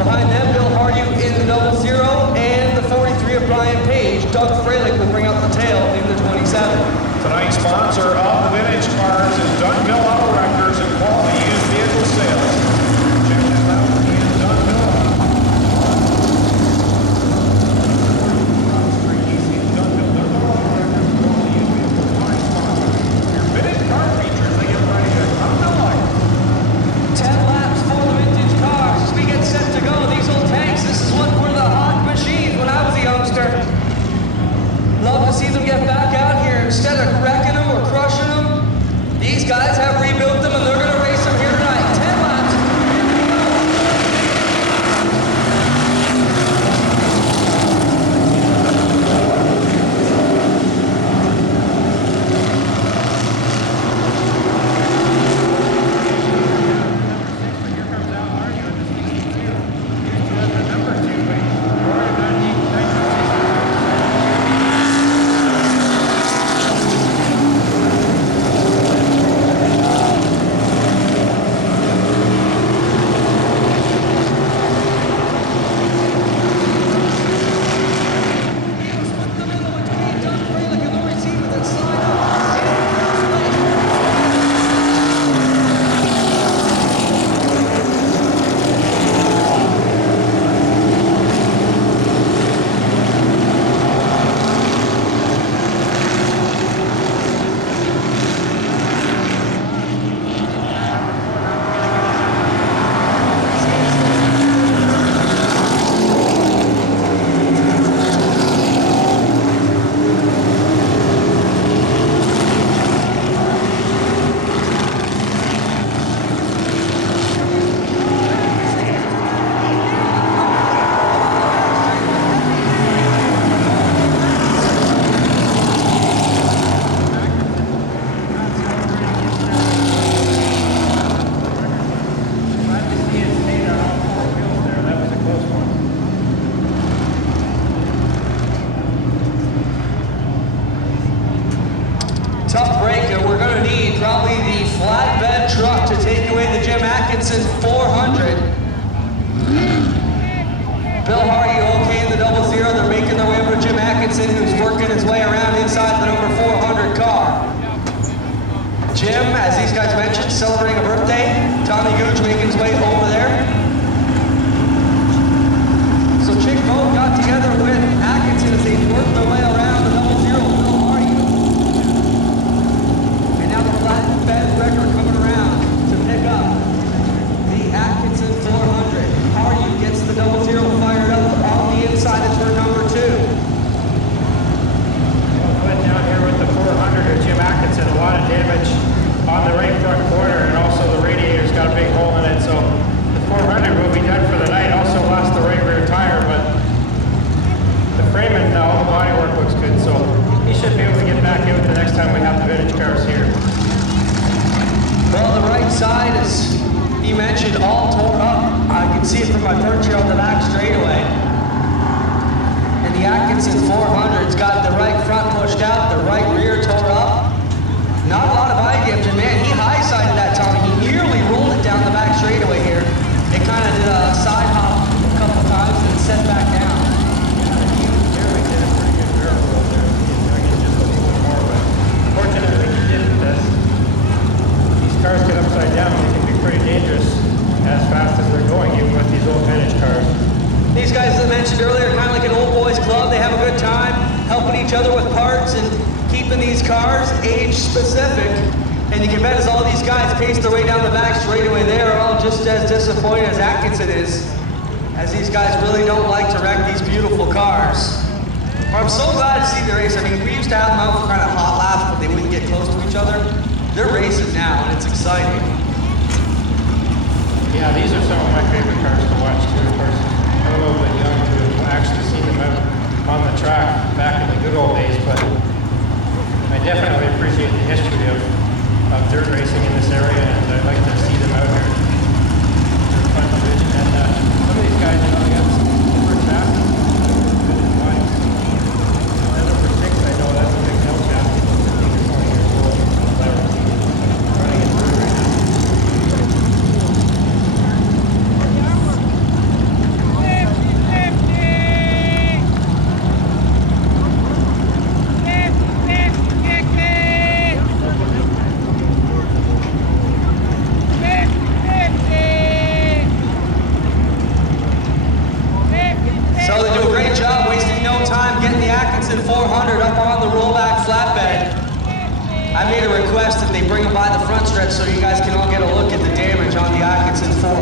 Behind them, Bill Hardy in the 00 and the 43 of Brian Page. Doug Fralick will bring up the tail in the 27. Tonight's sponsor of the vintage cars is Dunville Auto Wreckers and Quality Used Vehicle Sales. Check them out in Dunville. Your vintage car features, they get ready to come to life. 10 laps for the vintage cars. As we get set to go, these old tanks, this is what were the hot machines when I was a youngster. Love to see them get back out here instead of wrecking them or crushing them. These guys have rebuilt them and they're going to race them here tonight. 10 laps. Tough breaker. We're going to need probably the flatbed truck to take away the Jim Atkinson 400. Bill Hardy okay in the 00. They're making their way over to Jim Atkinson, who's working his way around inside the number 400 car. Jim, as these guys mentioned, celebrating a birthday. Tommy Gooch making his way over there. So Chick both got together with Atkinson as they worked their way around the 00. Bill Hardy. Fed record coming around to pick up the Atkinson 400. Hardy gets the 00 fired up on the inside of turn number 2. Well, put down here with the 400 of Jim Atkinson, a lot of damage on the right front corner, and also the radiator's got a big hole in it, so the 400 will be done for the night. Also lost the right rear tire, but the frame and all the body work looks good, so he should be able to get back out the next time we have the vintage cars here. Well, the right side is, he mentioned, all tore up. I can see it from my perch here on the back straightaway. And the Atkinson 400's got the right front pushed out, the right rear tore up. Not a lot of eye gaps, and man, he high-sided that time. He nearly rolled it down the back straightaway here. It kind of did a side hop a couple times and set back down. Jeremy did a pretty good barrel roll there. He's doing it just a little bit more, but fortunately he didn't. Cars get upside down, they can be pretty dangerous as fast as they're going, even with these old vintage cars. These guys, as I mentioned earlier, are kind of like an old boys club. They have a good time helping each other with parts and keeping these cars age specific. And you can bet as all these guys pace their way down the back straightaway, they are all just as disappointed as Atkinson is, as these guys really don't like to wreck these beautiful cars. I'm so glad to see the race. I mean, we used to have them out for kind of hot laps, but they wouldn't get close to each other. They're racing now, and it's exciting. Yeah, these are some of my favorite cars to watch too. Of course, I'm a little bit young to have actually seen them out on the track back in the good old days, but I definitely appreciate the history of dirt racing in this area, and I'd like to see them out here. They're fun to visit, and some of these guys, you know, they got some super chassis, good in bodies. And number 6, I know that's a big hell chassis. I think it's 20 years old. Running in dirt right now. I made a request that they bring them by the front stretch so you guys can all get a look at the damage on the Atkinson 400.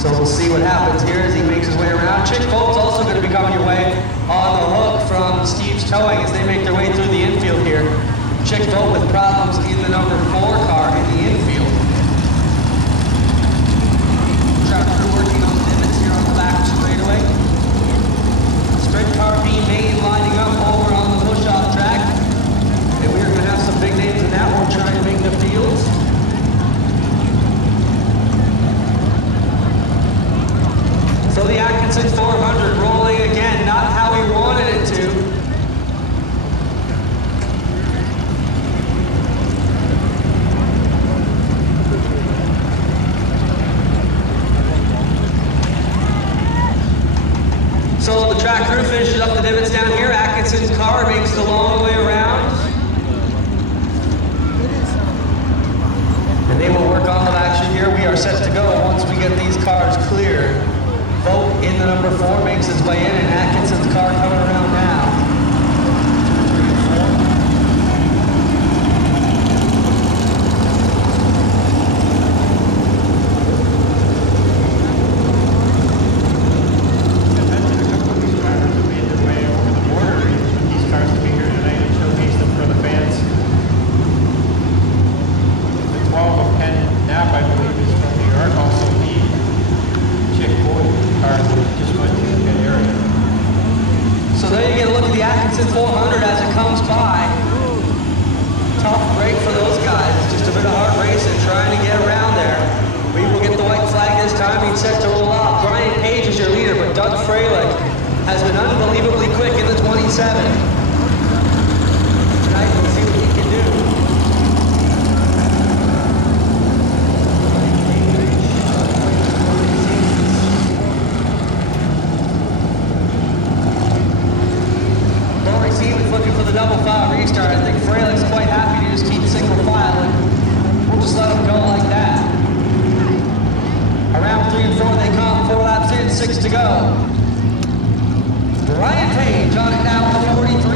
So we'll see what happens here as he makes his way around. Chick Bolt's also going to be coming your way on the hook from Steve's Towing as they make their way through the infield here. Chick Bolt with problems in the number 4 car in the infield. Track crew working on the divots here on the back straightaway. Sprint car B main lining up over on the push-off track. And we're going to have some big names in that one trying to make the fields. So the Atkinson 400 rolling again, not how he wanted it to. So the track crew finishes up the divots down here. Atkinson's car makes the long way around. And they will work on the action here. We are set to go once we get these cars clear. Vogt in the number 4 makes his way in, and Atkinson's car coming around now. So there you get a look at the Atkinson 400 as it comes by. Tough break for those guys. It's just a bit of hard racing trying to get around there. We will get the white flag this time. He's set to roll off. Brian Page is your leader, but Doug Freilich has been unbelievably quick in the 27. Tonight we'll see what he can do. Looking for the double file restart. I think Freilich's quite happy to just keep single file and we'll just let him go like that. Around 3 and 4 they come, 4 laps in, 6 to go. Brian Page on it now with 43